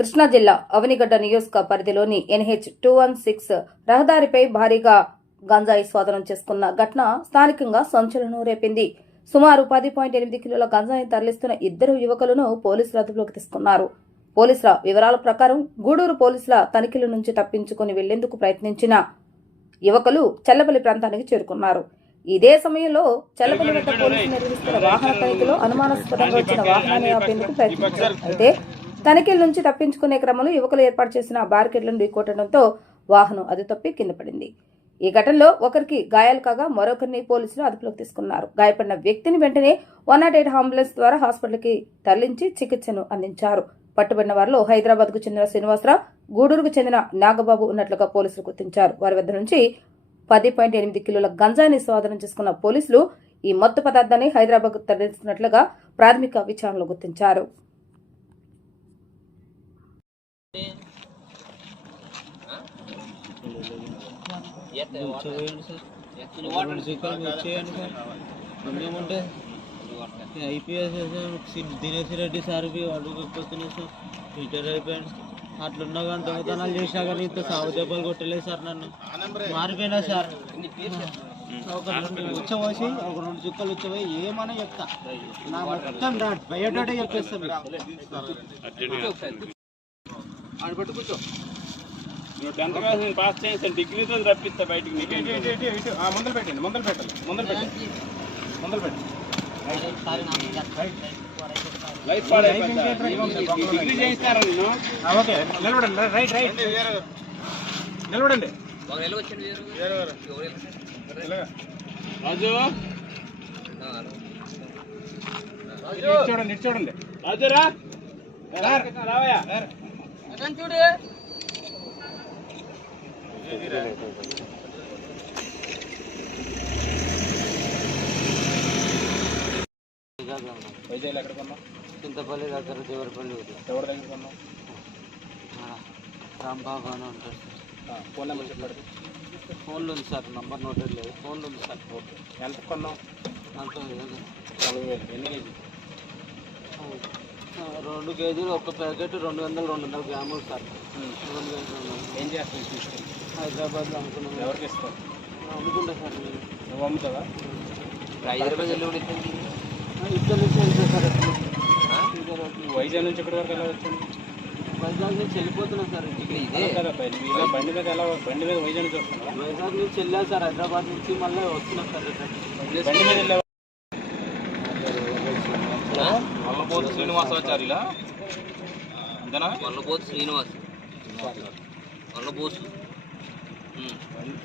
కృష్ణా జిల్లా అవనిగడ్డ నియోజక పరిధిలోని NH 216 రహదారిపై భారీగా గంజాయి స్వాధీనం చేసుకున్న ఘటన స్థానికంగా సంచలనం రేపింది. సుమారు 10.8 కిలోల గంజాయి తరలిస్తున్న ఇద్దరు యువకులను పోలీసులు అదుపులోకి తీసుకున్నారు. పోలీసుల వివరాల ప్రకారం గూడూరు పోలీసుల తనిఖీల నుంచి తప్పించుకుని వెళ్లేందుకు ప్రయత్నించిన యువకులు చల్లపల్లి ప్రాంతానికి చేరుకున్నారు. ఇదే సమయంలో చల్లపల్లి వద్ద పోలీసులు నిర్వహిస్తున్న వాహన తనిఖీలో అనుమానాస్పదంగా వచ్చిన వాహనాన్ని ఆపేందుకు ప్రయత్నించారు. అయితే తనిఖీల నుంచి తప్పించుకునే క్రమంలో యువకులు ఏర్పాటు చేసిన బారికేడ్లను ఢీకొట్టడంతో వాహనం అదుపు కింద పడింది. ఈ ఘటనలో ఒకరికి గాయాలు కాగా మరొకరిని పోలీసులు అదుపులోకి తీసుకున్నారు. గాయపడిన వ్యక్తిని వెంటనే 108 అంబులెన్స్ ద్వారా హాస్పిటల్కి తరలించి చికిత్సను అందించారు. పట్టుబడిన వారిలో హైదరాబాద్ కు చెందిన శ్రీనివాసరావు, గూడూరుకు చెందిన నాగబాబు ఉన్నట్లుగా పోలీసులు గుర్తించారు. వారి వద్ద నుంచి 10.8 కిలోల గంజాయిని స్వాధీనం చేసుకున్న పోలీసులు ఈ మత్తు పదార్థాన్ని హైదరాబాద్ కు తరలిస్తున్నట్లుగా ప్రాథమిక విచారణలో గుర్తించారు. ఐపీఎస్ దినేష్ రెడ్డి సార్ అడుగుతున్నాయి సార్, రిటైర్ అయిపోయాను. అట్లున్నా కానీ దొంగతనాలు చేసినా కానీ ఇంత సాగు దెబ్బలు కొట్టలేదు సార్. నన్ను మారిపోయినా సార్. ఒక ఉచ్చబోసి ఒక 2 చుక్కలు ఉచ్చబోయి ఏమన్నా చెప్తా, నా మొత్తం బయోడేటా చెప్పేస్తా. పట్టు కూర్చో. నువ్వు 10th క్లాస్ నేను పాస్ చేసి డిగ్రీతో రప్పిస్తా బయటికి. ముందలు పెట్టండి, ముందలు పెట్టాలి, ముందలు పెట్టండి, ముందలు పెట్టండి. లైఫ్ డిగ్రీ చేయిస్తారా నేను? ఓకే, నిలబడండి. రైట్ రైట్ నిలబడండి. రాజు చూడండి, చూడండి రాజురా, రావయ్యా చూడు. వైజాగ్ ఎక్కడ కొన్నావు? చింతపల్లి దగ్గర దేవరపల్లి. ఎవరి దగ్గర కొన్నావు? రాంబాబు అని ఉంటారు సార్. ఫోన్ నెంబర్ చెప్పాడు. ఫోన్లో ఉంది సార్, నంబర్ నోటెడ్ లేదు, ఫోన్లో ఉంది సార్. ఓకే, ఎంత కొన్నావు? దాంట్లో 40,000. ఎన్ని కేజీ? 2 కేజీలు, ఒక ప్యాకెట్ 200 గ్రాములు సార్. 2 కేజీలు. ఏం చేస్తాను తీసుకొని? హైదరాబాద్లో అమ్ముకున్నాను. ఎవరికి ఇస్తావు? అమ్ముకుంటా సార్. నువ్వు అమ్ముతావా? హైదరాబాద్ ఇక్కడ నుంచి వెళ్తా సార్. వైజాగ్ నుంచి ఎక్కడి వరకు ఎలా వచ్చింది? వైజాగ్ నుంచి వెళ్ళిపోతున్నా సార్ ఇంటికి. కదా బండి మీద ఎలా, బండి మీద వైజాగ్ నుంచి వస్తున్నా? వైజాగ్ నుంచి వెళ్ళా సార్, హైదరాబాద్ నుంచి మళ్ళీ వస్తున్నా సార్. బండి మీద వెళ్ళావా? వల్లబోతు శ్రీనివాసాచార్యులా? అంతేనా? వల్లబోతు శ్రీనివాస్, వల్లబోసు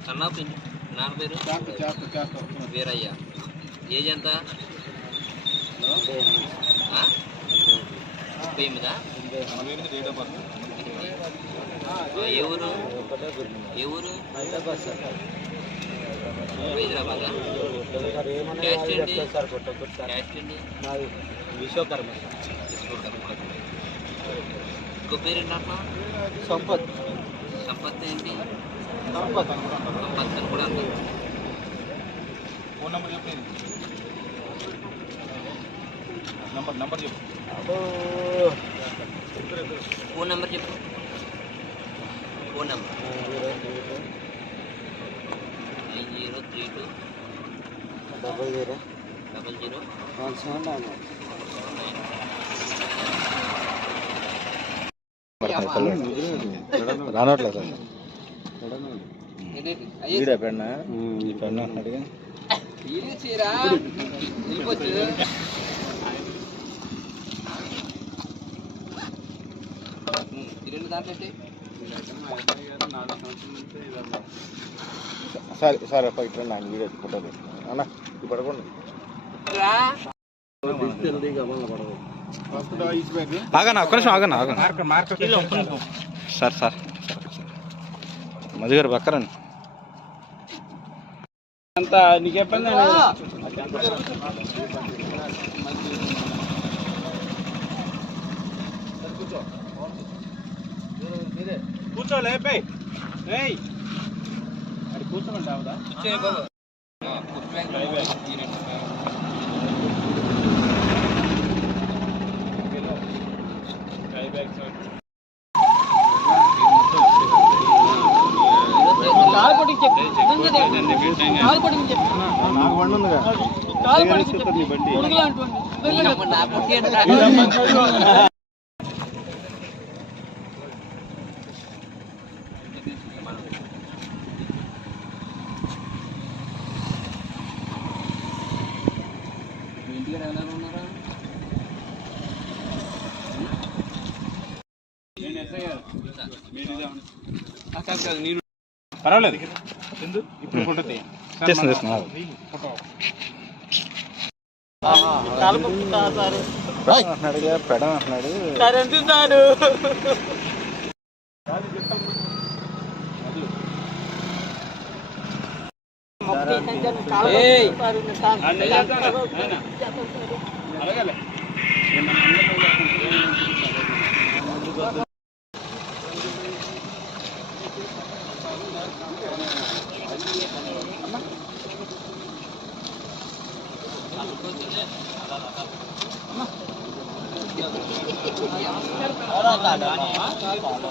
కన్నా నాన్న పేరు వీరయ్య. ఏజ్ ఎంత? 38. ఏ ఊరు? ఏ ఊరు? హైదరాబాద్ సార్. హైదరాబాద్. క్యాస్ట్ ఏంటి? క్యాస్ట్ ఏంటి? విశ్వకర్మ. ఇంకో పేరు ఏంటన్నా? సంపత్. సంపత్ ఏంటి? సంపత్ అని కూడా అంటారు. ఫోన్ నెంబర్ చెప్పు. నంబర్ చెప్పు. ఫోన్ నెంబర్ చెప్పు. ఫోన్ నెంబర్ 9032 00 రానట్లేదు సార్. పెన్నా పెన్నా అడిగా సరే సరే ఇట్లా నాకు వీడియో ఫోటో అన్న ఇది పడకండి. ఆగనా ఒక్క నిమిషం, ఆగనా సార్. సార్ మధు గారు పక్కరండి. అంతా నీకు చెప్పండి. కూర్చోలే కూర్చోమండి ఆవిడ. నాకు బండి ఉందిగా నీ బండి ఈ నెంబర్ నా కొట్టి అంటే పర్వాలేదు ఇప్పుడు ఉంటుంది పెడం అంటున్నాడు అలాగే